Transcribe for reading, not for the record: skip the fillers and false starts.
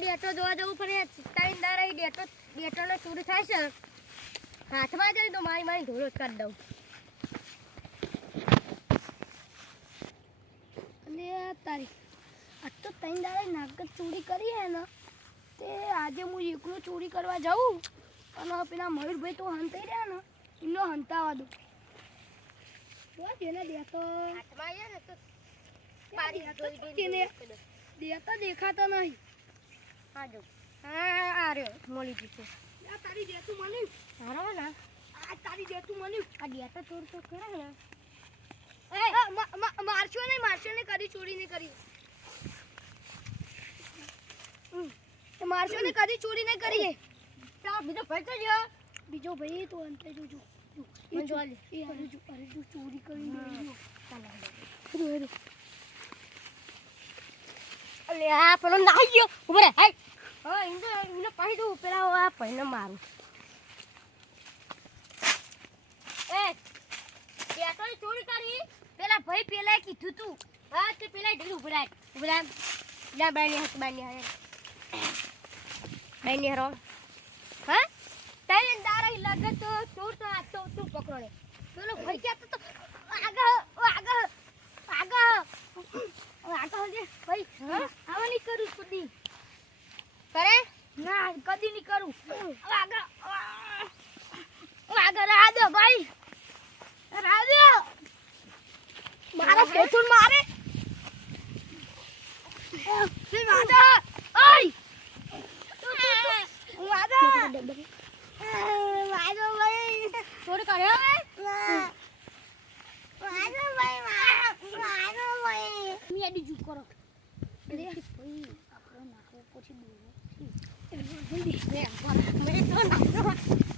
ડેટો જોવા જવું પડે ટાઈમ દારા ડેટોને ચોરી થાય છે હાથમાં જઈ તો મારી ધોળો જ કરી દઉં અને તારી આજ તો ત્રણ દાડા નાગત ચોરી કરી હે ને તે આજે હું એકલો ચોરી કરવા જાઉં અને પેલા મયુરભાઈ તો હંતાઈ રહ્યા ને એનો હંતાવા દો જેને દેતો હાથમાં આવ્યા ને તો દેતો દેખાતો નહીં હા જો આ રહ્યો મળી જશે આ તારી દેતું મને હારો ને આ તારી દેતું મને આ ડેટો ચોર તો કરે ને મારશો ને કદી ચોરી નહીં કરી મારશો ને કદી ચોરી નહીં કરી બીજો ભાઈ તો જો બીજો ભાઈ તો અંતે જોજો ચોરી કરી અલે આ પેલો નાહી ગયો ઉભરે હાય હા ઇને પાહી દઉં પેલા આ ભાઈને મારું એ ડેટો ચોરી કરી પેલા ભાઈ પેલા કીધું તું હા તે પેલા ઢીલ ઉભરા જા બાની હે બાની હરો હા તારે દારા લાગે તો ચોર તો આ તો તું પકડો લે પેલો ભાઈ કે તો આગળ લે ભાઈ આવા નહીં કરું કદી કરે ના કદી નહીં કરું આગળ રાદો ભાઈ રાદો મારા પેથું મારે તે વાદા ઓય વાદો ભાઈ ચોરી કર્યો હવે વાદો ભાઈ મિયાડી જુ કરો લે ભાઈ આપણો નાખો પછી બોલો મેં તો નાખો